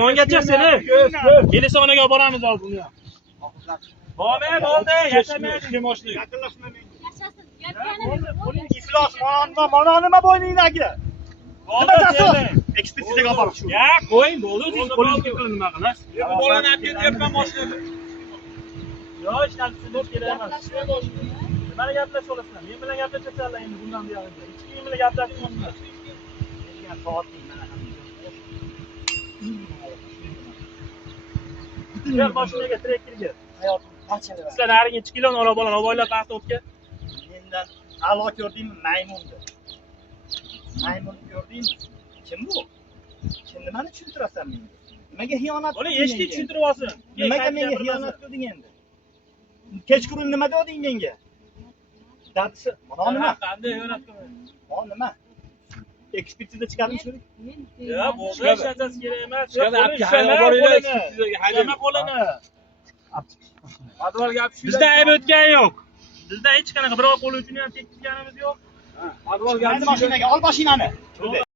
Mongacha seni militsiyaga olib boramiz hozir uni. Bo'lmay bo'ldi, yashamaydi mashina. Yaqinlashma menga. Yashasın. Gapga Iflos, mana nima bo'yningdagi? Nima dastur? Ekspertizaga olib borib shu. Ya, qo'ying, bo'ldi, siz qo'lingizga qilib nima qilasiz? Bolani olib ketyapman mashinada. Yo, hech narsa bo'lib kelavermas. Nimani gaplashib olasizlar? Men bilan gaplashasanlar endi bundan buyog'iga. Hech kim bilan gaplashmayman. Menga soating mana ham. Yer mashinaga trekkerga. Hayotim qanchalar? Sizlar nariga 2 kiloni olib olib oylar paxtobga. Mendan a'lo ko'rdingmi maymunni? Maymunni ko'rdingmi? Kim bu? Kim nimani tushuntirasan menga? Nimaga xiyonat? Buni eshitib tushuntirib olsin. Nimaga menga xiyonat qilding endi? Kechqurun nima deding menga? Dadisi, mana nima? Qanday xiyonat qilmayman? Mana nima? Ekspertiza chiqardim shu. Ya, bo'ldi, ishlatasiz kerak emas. Ishlamay qo'lini. Adval gap shu. Bizda ayb o'tgan yo'q. Bizda hech qanaqa birov qo'li uchun ham tekkizganimiz yo'q. Adval gap mashinaga ol mashinani.